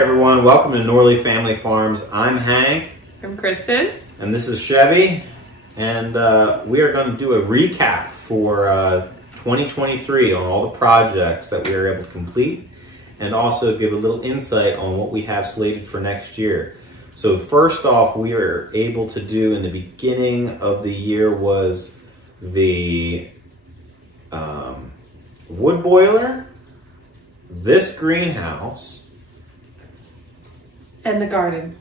everyone, welcome to Norley Family Farms. I'm Hank. I'm Kristen. And this is Chevy. And we are going to do a recap for 2023 on all the projects that we were able to complete, and also give a little insight on what we have slated for next year. So first off, we were able to do in the beginning of the year was the wood boiler, this greenhouse, and the garden.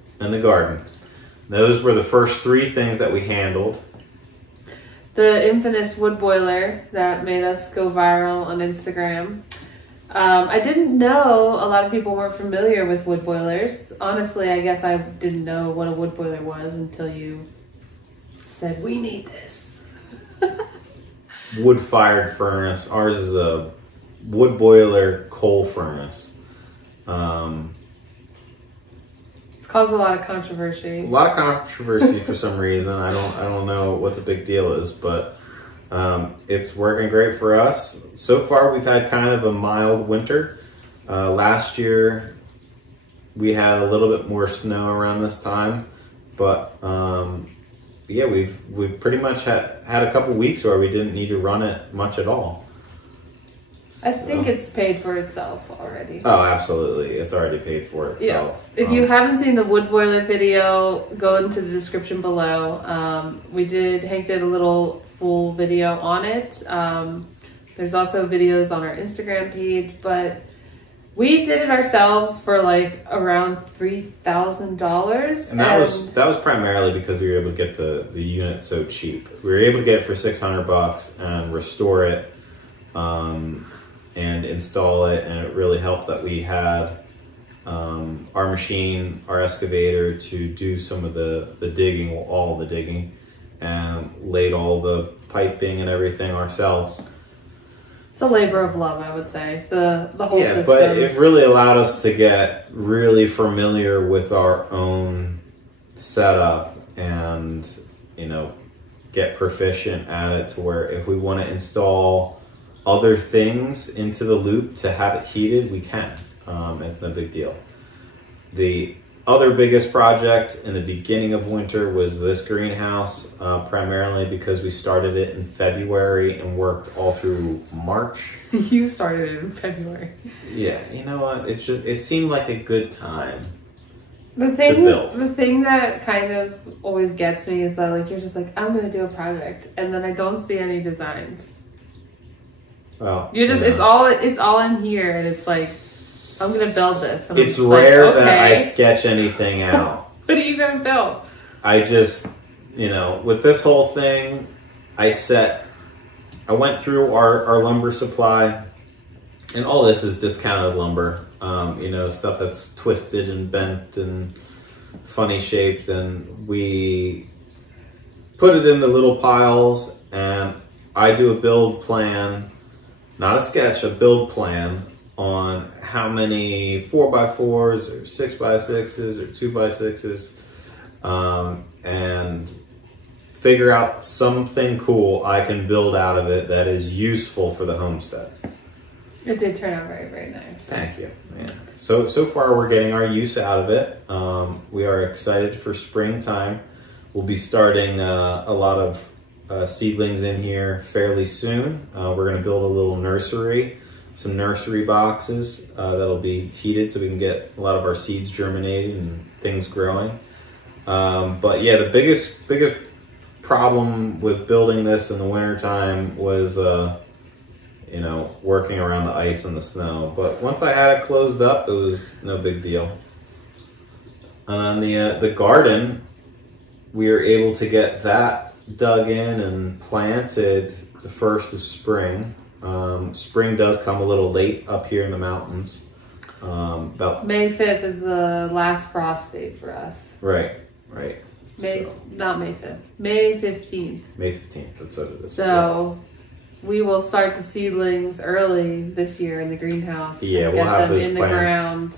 Those were the first three things that we handled. The infamous wood boiler that made us go viral on Instagram. I didn't know a lot of people weren't familiar with wood boilers. Honestly, I guess I didn't know what a wood boiler was until you said, we need this. Wood-fired furnace. Ours is a wood boiler coal furnace. It's caused a lot of controversy. A lot of controversy for some reason. I don't know what the big deal is, but it's working great for us. So far, we've had kind of a mild winter. Last year, we had a little bit more snow around this time, but yeah, we've pretty much had a couple weeks where we didn't need to run it much at all. I think it's paid for itself already. Oh, absolutely. It's already paid for itself. Yeah. If you haven't seen the wood boiler video, go into the description below. Hank did a little full video on it. There's also videos on our Instagram page, but we did it ourselves for like around $3,000. And that was primarily because we were able to get the unit so cheap. We were able to get it for $600 and restore it. And install it, and it really helped that we had our machine, our excavator, to do some of the digging, all the digging, and laid all the piping and everything ourselves. It's a labor of love, I would say, the whole system. Yeah, but it really allowed us to get really familiar with our own setup and, get proficient at it, to where if we want to install other things into the loop to have it heated, we can. It's no big deal. The other biggest project in the beginning of winter was this greenhouse, primarily because we started it in February and worked all through March. You started it in February. Yeah, you know what? It seemed like a good time. The thing that kind of always gets me is that you're just like, I'm gonna do a project, and then I don't see any designs. Well, it's all in here, and it's like, I'm gonna build this. And it's rare that I sketch anything out. What are you gonna build? I just, with this whole thing, I went through our lumber supply, and all this is discounted lumber. Stuff that's twisted and bent and funny shaped, and we put it into little piles, and I do a build plan. Not a sketch, a build plan on how many 4x4s or 6x6s or 2x6s, and figure out something cool I can build out of it that is useful for the homestead. It did turn out very, very nice. Thank you. Yeah. So far we're getting our use out of it. We are excited for springtime. We'll be starting a lot of seedlings in here fairly soon. We're going to build a little nursery, some nursery boxes that'll be heated so we can get a lot of our seeds germinated and things growing. But yeah, the biggest problem with building this in the wintertime was working around the ice and the snow. But once I had it closed up, it was no big deal. On the garden, we were able to get that dug in and planted the first of spring. Spring does come a little late up here in the mountains. About May 5th is the last frost date for us. Right. Not May 5th. May 15th. May 15th, that's what it is. So we will start the seedlings early this year in the greenhouse. Yeah, we'll have those in the plants ground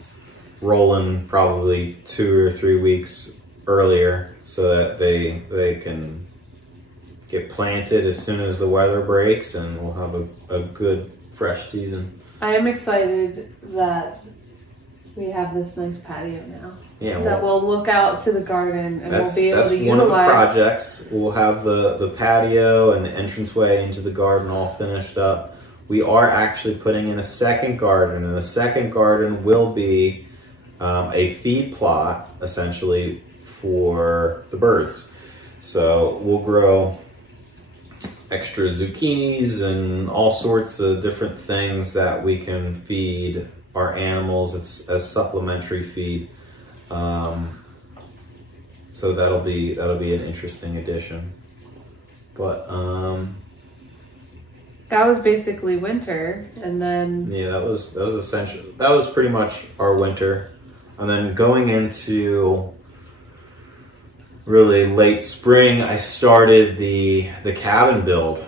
rolling probably 2 or 3 weeks earlier so that they can get planted as soon as the weather breaks, and we'll have a good fresh season. I am excited that we have this nice patio now. Yeah, that will look out to the garden, and we'll be able to utilize. That's one of the projects. We'll have the patio and the entranceway into the garden all finished up. We are actually putting in a second garden, and the second garden will be a feed plot, essentially, for the birds. So we'll grow extra zucchinis and all sorts of different things that we can feed our animals. It's a supplementary feed. So that'll be an interesting addition. But that was basically winter, and then yeah, that was essential. That was pretty much our winter, and then going into really late spring, I started the cabin build.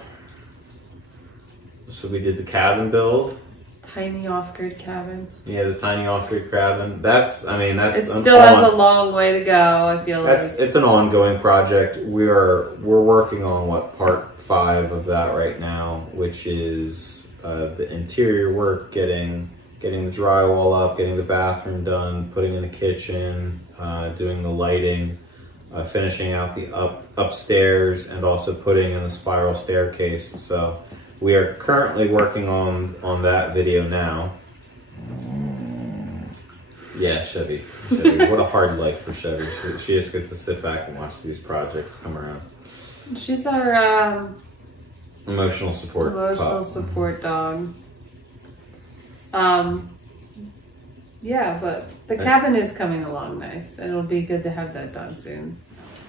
So we did the cabin build. Tiny off-grid cabin. Yeah, the tiny off-grid cabin. It still has a long way to go. I feel like it's an ongoing project. We're working on part 5 of that right now, which is the interior work, getting the drywall up, getting the bathroom done, putting in the kitchen, doing the lighting, finishing out the upstairs, and also putting in the spiral staircase. So we are currently working on that video now. Yeah, Chevy. What a hard life for Chevy. She just gets to sit back and watch these projects come around. She's our emotional support dog. Yeah, but the cabin is coming along nice, and it'll be good to have that done soon.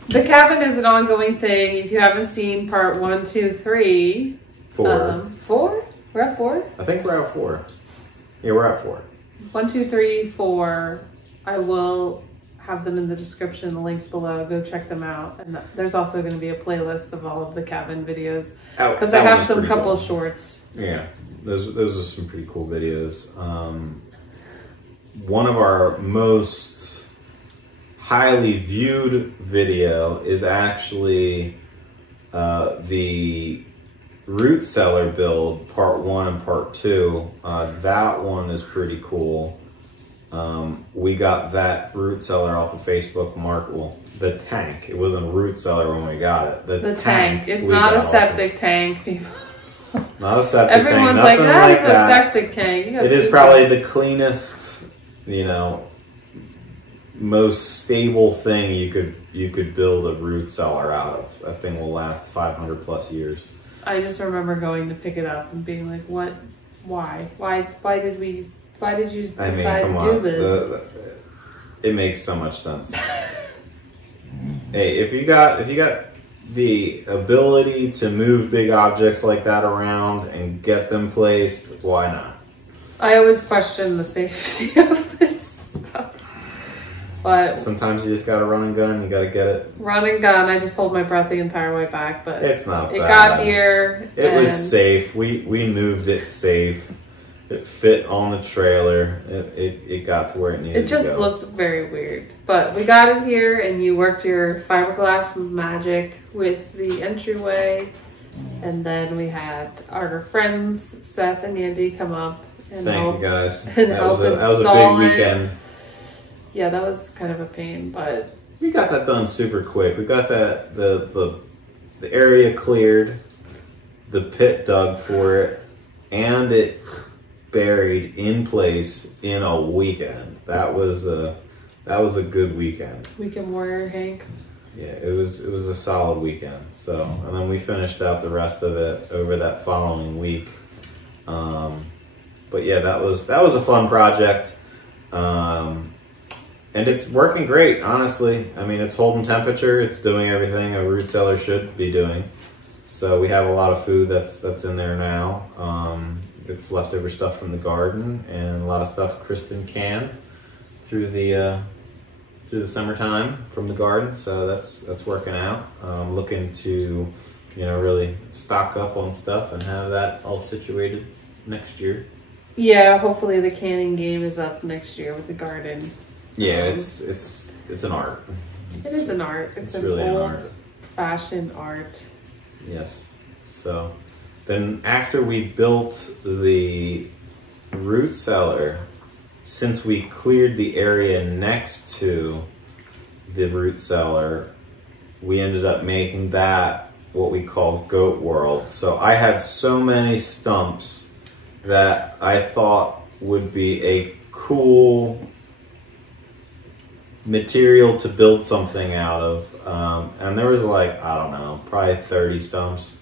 The cabin is an ongoing thing. If you haven't seen part 1, 2, 3... 4. 4? We're at 4? I think we're at 4. Yeah, we're at 4. 1, 2, 3, 4. I will have them in the description, the links below. Go check them out. And there's also going to be a playlist of all of the cabin videos, because I have some couple shorts. Yeah, those are some pretty cool videos. One of our most highly viewed video is actually the root cellar build, part 1 and part 2. That one is pretty cool. We got that root cellar off of Facebook the tank. It wasn't a root cellar when we got it. The tank. It's not a septic tank, people. Not a septic tank. Everyone's like, that's a septic tank. It is probably the cleanest, most stable thing you could build a root cellar out of. That thing will last 500 plus years. I just remember going to pick it up and being like, "What? Why did you decide to do this?" It makes so much sense. Hey, if you got the ability to move big objects like that around and get them placed, why not? I always question the safety of this stuff. But sometimes you just gotta run and gun. You gotta get it. Run and gun. I just hold my breath the entire way back, but it's not bad. It got here. It was safe. We moved it safe. It fit on the trailer. It got to where it needed to go. It just looked very weird, but we got it here, and you worked your fiberglass magic with the entryway, and then we had our friends Seth and Andy come up and Thank you guys. And that was a big weekend. Yeah, that was kind of a pain, but we got that done super quick. We got that the area cleared, the pit dug for it, and it buried in place in a weekend. That was a good weekend. Weekend warrior, Hank. Yeah, it was a solid weekend. So, and then we finished out the rest of it over that following week. But yeah, that was a fun project. And it's working great, honestly. I mean, it's holding temperature. It's doing everything a root cellar should be doing. So we have a lot of food that's in there now. It's leftover stuff from the garden, and a lot of stuff Kristen canned through the summertime from the garden. So that's working out. Looking to really stock up on stuff and have that all situated next year. Yeah, hopefully the canning game is up next year with the garden. Yeah, it's an art. It is an art. It's an really old-fashioned art. Yes. So then after we built the root cellar, since we cleared the area next to the root cellar, we ended up making that what we call goat world. So I had so many stumps that I thought would be a cool material to build something out of. And there was like, I don't know, probably 30 stumps.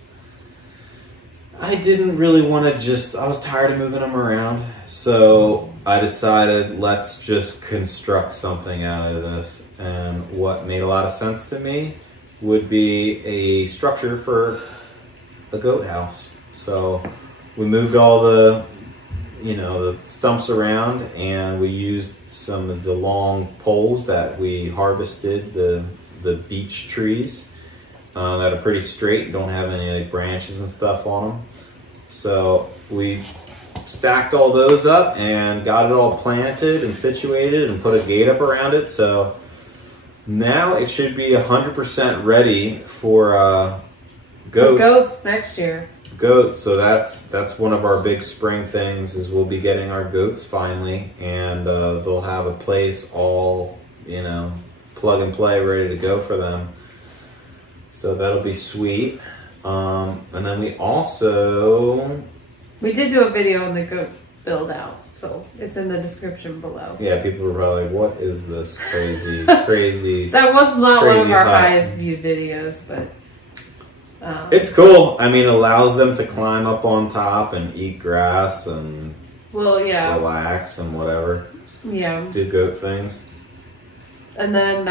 I didn't really want to I was tired of moving them around. So I decided, let's just construct something out of this. And what made a lot of sense to me would be a structure for a goat house. So we moved all the stumps around, and we used some of the long poles that we harvested, the beech trees that are pretty straight, don't have any like branches and stuff on them. So we stacked all those up and got it all planted and situated and put a gate up around it. So now it should be 100% ready for goats next year. Goats. So that's one of our big spring things, is we'll be getting our goats finally, and they'll have a place all, plug and play, ready to go for them. So that'll be sweet. And then we did do a video on the goat build out, so it's in the description below. Yeah, people were probably like, what is this crazy that was not one of our highest viewed videos, but it's cool. I mean, it allows them to climb up on top and eat grass and relax and whatever. Yeah. Do goat things. And then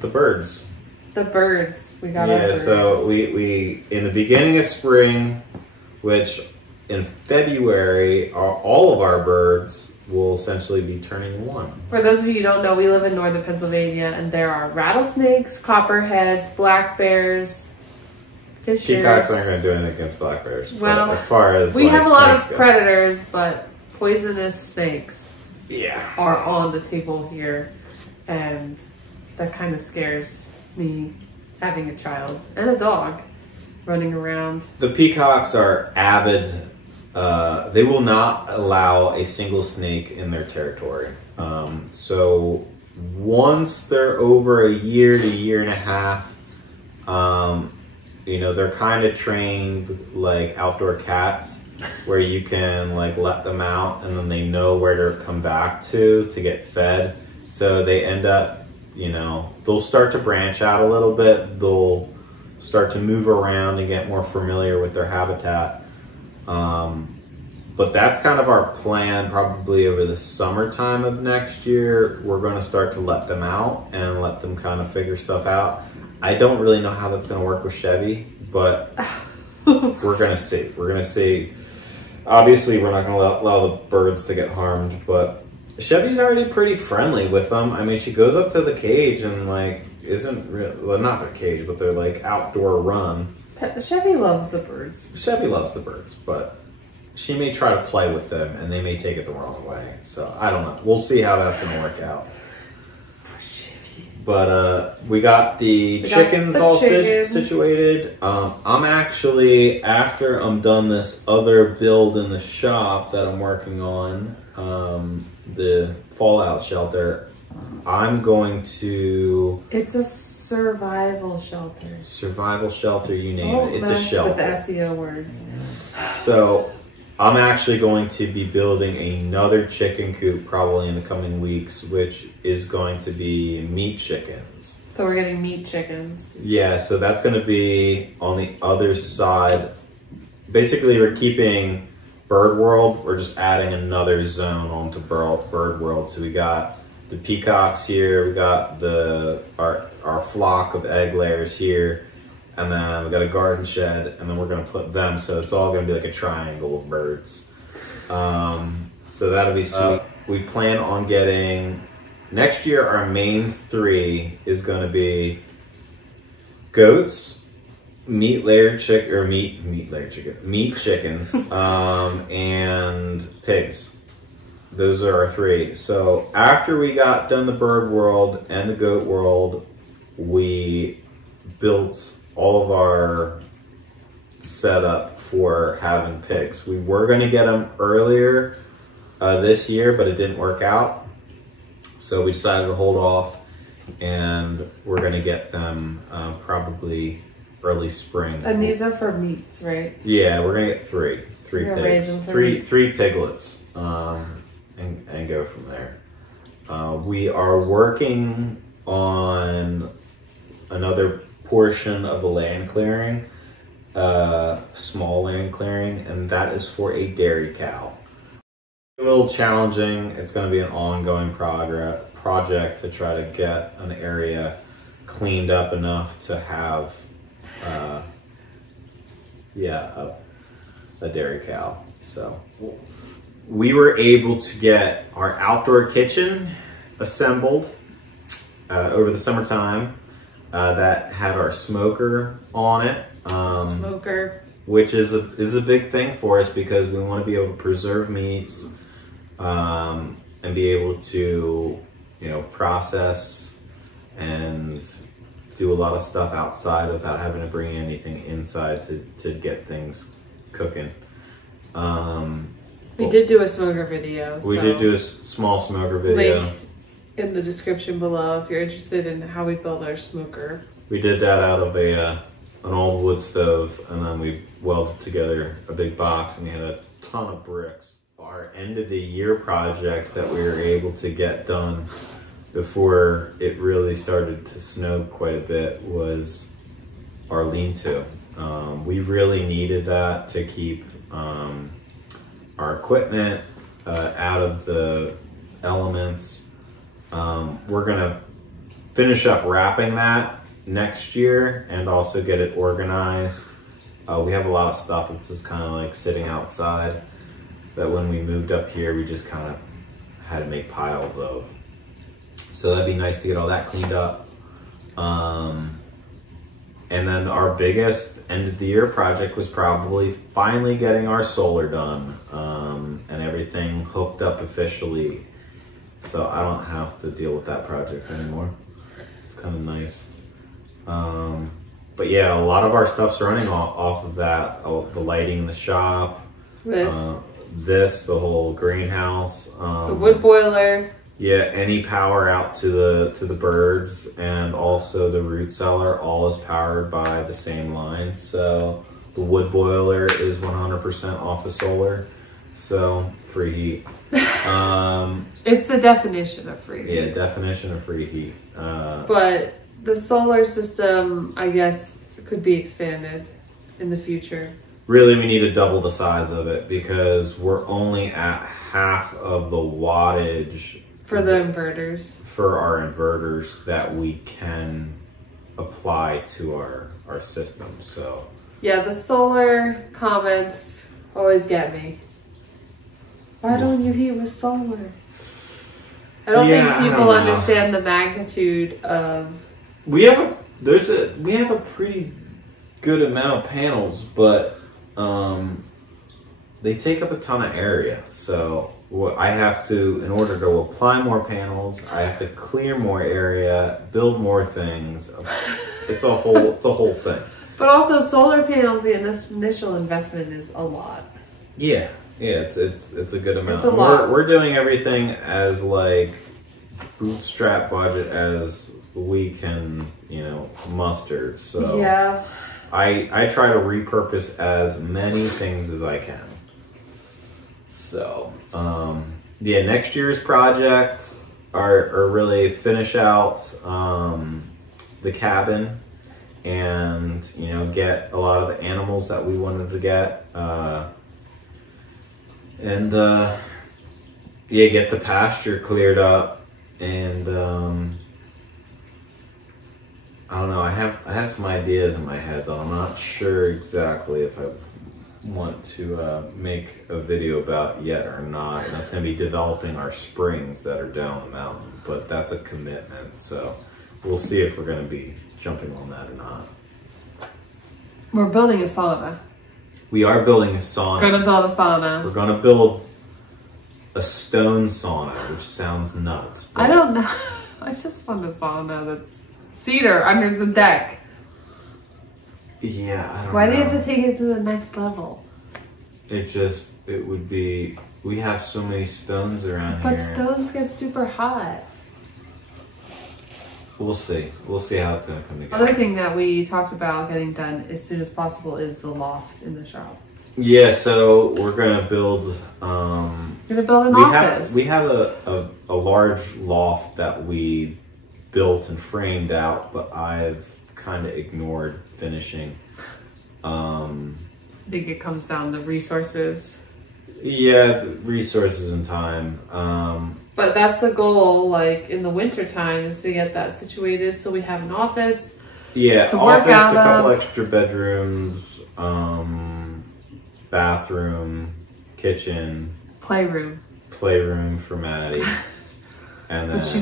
the birds. The birds. We got our birds. So we in the beginning of spring, which in February, all of our birds will essentially be turning 1. For those of you who don't know, we live in northern Pennsylvania, and there are rattlesnakes, copperheads, black bears, fishes. Peacocks aren't going to do anything against black bears. Well, as far as we have a lot of predators, but poisonous snakes are on the table here, and that kind of scares me, having a child and a dog running around. The peacocks are avid. They will not allow a single snake in their territory. So once they're over a year to year and a half, they're kind of trained like outdoor cats, where you can like let them out and then they know where to come back to get fed. So they end up, they'll start to branch out a little bit. They'll start to move around and get more familiar with their habitat. But that's kind of our plan. Probably over the summertime of next year, we're going to start to let them out and let them kind of figure stuff out. I don't really know how that's going to work with Chevy, but we're going to see. We're going to see. Obviously, we're not going to allow the birds to get harmed, but Chevy's already pretty friendly with them. I mean, she goes up to the cage and like not their cage, but they're like outdoor run. Chevy loves the birds. Chevy loves the birds, but she may try to play with them and they may take it the wrong way. So I don't know. We'll see how that's going to work out. But we got the chickens all situated. I'm actually, after I'm done this other build in the shop that I'm working on, the fallout shelter, I'm going to... It's a survival shelter. Survival shelter, you name it. It's a shelter. With the SEO words. So I'm actually going to be building another chicken coop probably in the coming weeks, which is going to be meat chickens. So we're getting meat chickens. Yeah, so that's going to be on the other side. Basically, we're keeping bird world. We're just adding another zone onto bird world. So we got the peacocks here. We got our flock of egg layers here. And then we got a garden shed, and then we're going to put them, so it's all going to be like a triangle of birds. So that'll be sweet. We plan on getting, next year our main 3 is going to be goats, meat chickens, and pigs. Those are our 3. So after we got done the bird world and the goat world, we built all of our setup for having pigs. We were going to get them earlier, this year, but it didn't work out. So we decided to hold off, and we're going to get them probably early spring. And these are for meats, right? Yeah, we're going to get three pigs, three piglets, and go from there. We are working on another portion of the land clearing, small land clearing, and that is for a dairy cow. A little challenging. It's going to be an ongoing project to try to get an area cleaned up enough to have a dairy cow. So we were able to get our outdoor kitchen assembled over the summertime. That had our smoker on it. Smoker, which is a big thing for us because we want to be able to preserve meats, and be able to, process and do a lot of stuff outside without having to bring anything inside to get things cooking. we did do a smoker video. We did do a small smoker video. Link in the description below if you're interested in how we build our smoker. We did that out of an old wood stove, and then we welded together a big box, and we had a ton of bricks. Our end of the year projects that we were able to get done before it really started to snow quite a bit was our lean-to. We really needed that to keep our equipment out of the elements. We're gonna finish up wrapping that next year and also get it organized. We have a lot of stuff that's just kind of like sitting outside that when we moved up here we just kind of had to make piles of. So that'd be nice to get all that cleaned up. And then our biggest end of the year project was probably finally getting our solar done, and everything hooked up officially. So I don't have to deal with that project anymore. It's kind of nice. But yeah, a lot of our stuff's running off of that. The lighting in the shop, the whole greenhouse, the wood boiler. Yeah, any power out to the birds, and also the root cellar, all is powered by the same line. So the wood boiler is 100% off of solar, so free heat. It's the definition of free heat. Yeah, definition of free heat. But the solar system, I guess, could be expanded in the future. Really, we need to double the size of it because we're only at half of the wattage for the inverters. For our inverters that we can apply to our system. So yeah, the solar comments always get me. Why don't you heat with solar? I don't think people understand the magnitude of. We have a pretty good amount of panels, but they take up a ton of area. So what I have to, in order to apply more panels, I have to clear more area, build more things. It's a whole thing. But also solar panels, the initial investment is a lot. Yeah, it's a good amount. It's a lot. We're doing everything as like bootstrap budget as we can, muster. So yeah, I try to repurpose as many things as I can. So yeah, next year's project are really finish out the cabin and get a lot of the animals that we wanted to get, and yeah, get the pasture cleared up, and I don't know, I have some ideas in my head, but I'm not sure exactly if I want to make a video about yet or not. And that's going to be developing our springs that are down the mountain, but that's a commitment, so we'll see if we're going to be jumping on that or not. We're building a sauna. We are building a sauna. We're gonna build a sauna. We're gonna build a stone sauna, which sounds nuts. I don't know. I just want a sauna that's cedar under the deck. Yeah, I don't know. Why do you have to take it to the next level? It would be We have so many stones around here. But stones get super hot. We'll see. We'll see how it's going to come together. Other thing that we talked about getting done as soon as possible is the loft in the shop. Yeah, so we're going to build... We're going to build an office. We have a large loft that we built and framed out, but I've kind of ignored finishing. I think it comes down to resources. Yeah, resources and time. But that's the goal, like in the winter time, is to get that situated so we have an office. Yeah, to work office, out a couple of. extra bedrooms, bathroom, kitchen, playroom for Maddie, and then but she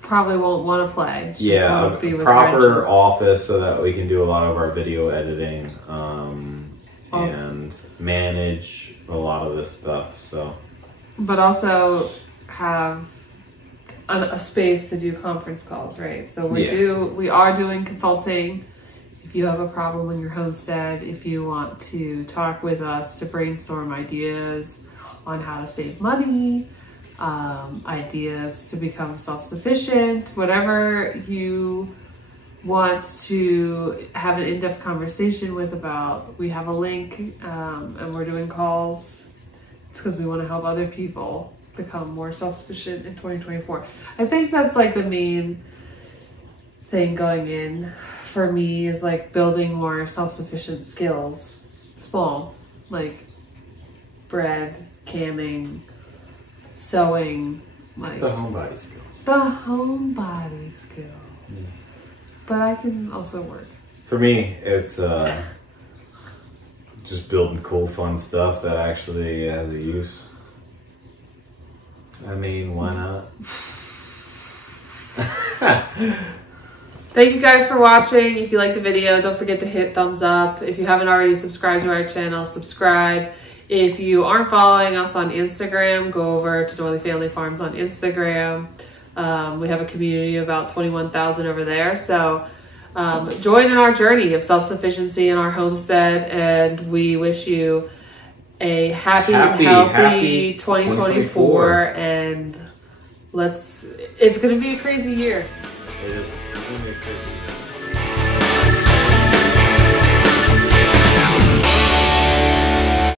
probably won't want to play. She just won't be a with proper wrenches. office so that we can do a lot of our video editing and manage a lot of this stuff. So, but also have a space to do conference calls, right? So we are doing consulting. If you have a problem in your homestead, if you want to talk with us to brainstorm ideas on how to save money, ideas to become self-sufficient, whatever you want to have an in-depth conversation with about, we have a link and we're doing calls. It's because we want to help other people become more self-sufficient in 2024. I think that's like the main thing going in for me, is like building more self-sufficient skills. Small, like bread, canning, sewing, like the homebody skills. The homebody skill. Yeah. But I can also work. For me, it's just building cool, fun stuff that actually has a use. I mean, why not? Thank you guys for watching. If you like the video, don't forget to hit thumbs up. If you haven't already subscribed to our channel, subscribe. If you aren't following us on Instagram, go over to Doily Family Farms on Instagram. We have a community of about 21,000 over there. So join in our journey of self-sufficiency in our homestead, and we wish you a happy and healthy 2024. And it's going to be a crazy year. It is. It's going to be a crazy year.